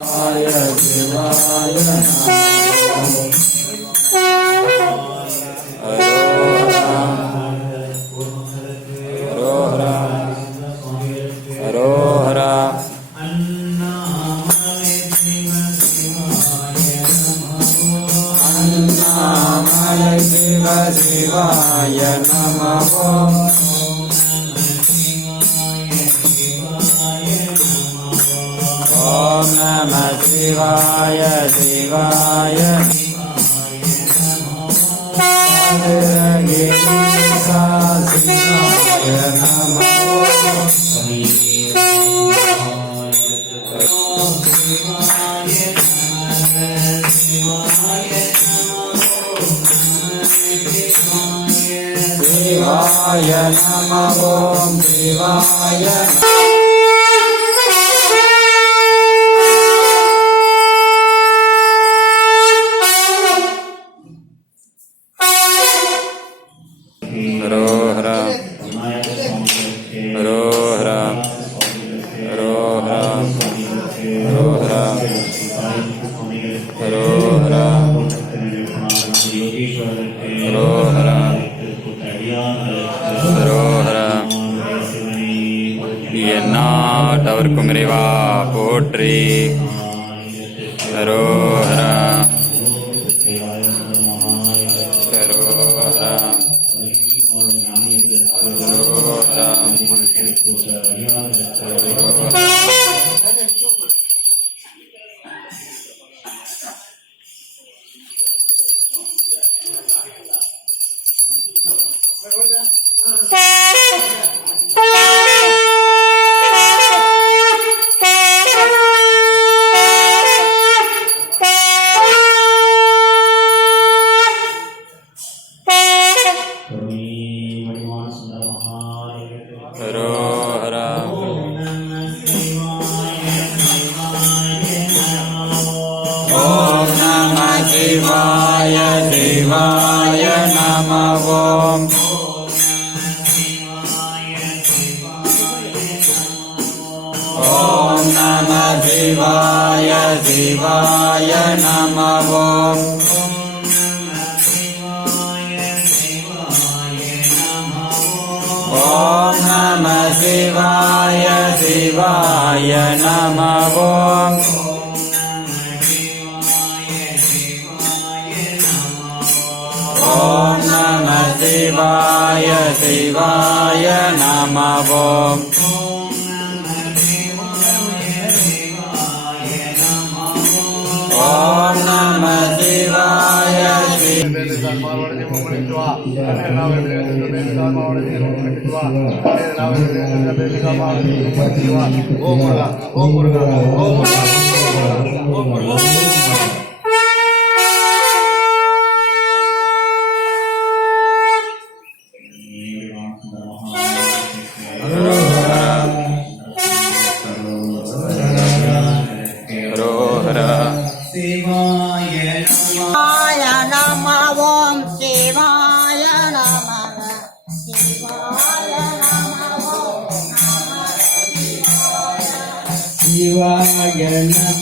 शिवाय नमः। ओम नमः शिवाय शिवाय शिवाय नमः। ओम शिवाय எந்நாட்டவர்க்கும் இறைவா போற்றி. ஹரோஹரா ஹரோஹரா शिवाय शिवाय नमः। ओम ओम नमः शिवाय शिवाय नमः। ओम ओम नमः शिवाय शिवाय नमः। ओम ओम नमः शिवाय शिवाय नमः। ओम ओम नमः शिवाय शिवाय नमः। ओम शिवाय नमः। शिवाय नमः।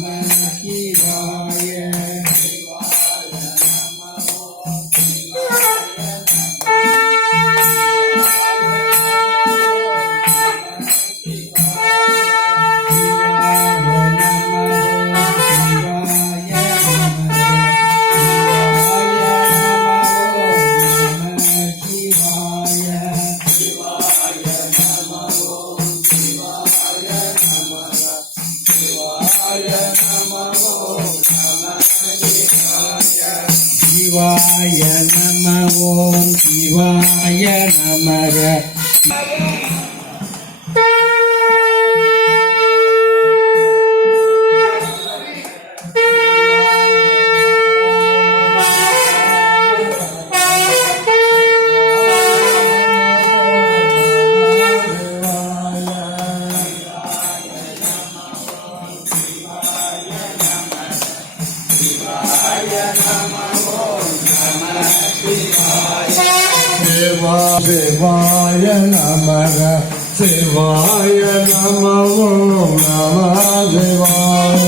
नमः शिवाय शिवाय नमः। ओम शिवाय नमः। शिवाय நமக சிவாய நம ஓம் நம சிவாய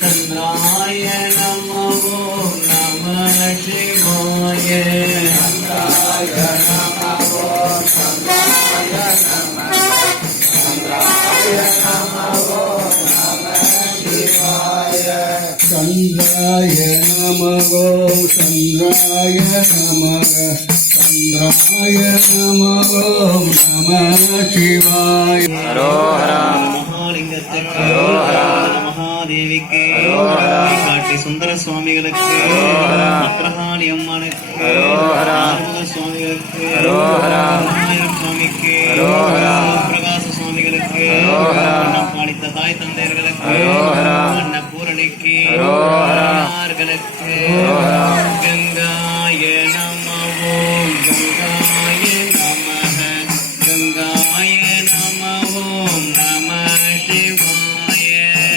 चंद्राय नमो नमः शिवाय चंद्राय नमो चंद्राय नमः चंद्राय नमो नमः शिवाय चंद्राय नमो चंद्राय नमः चंद्राय नमो नमः शिवाय महालिंगत्तुक्कु महादेविக்கு காட்டி சுந்தர சுவாமிகளுக்கு பத்ரகாளி அம்மனுக்கு ஆறுமுக சுவாமிகளுக்கு விநாயகர் சுவாமிக்கு பிரகாச சுவாமிகளுக்கு பாடித்த தாய் தந்தையர்களுக்கு அன்னபூரணிக்கு கங்காய நமோ கங்காய நமः கங்காய நமோ நமः சிவாய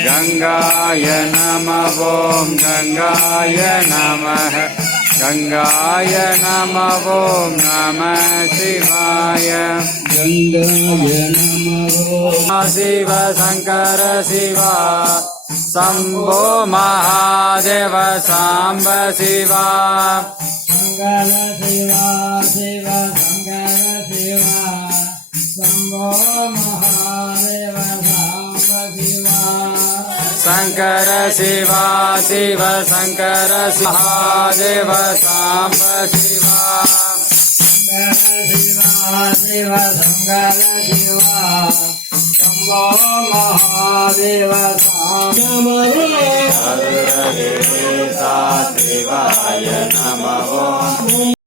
गंगाय नमः ओम गंगाय नमः गंगाय नमः ओम नमः शिवाय गंगाय नमो शिव शंकर शिवा शंभो महादेव सांब शिवा शंकर शिवा शिव शंकर शिवा शंभो महादेव सांब शिवा शंकर शिवा शिव शंकर महादेव सांब शिवा शंकर शिवा शिव शंकर शिवा शंभो महादेव सांब शिवाय नमः।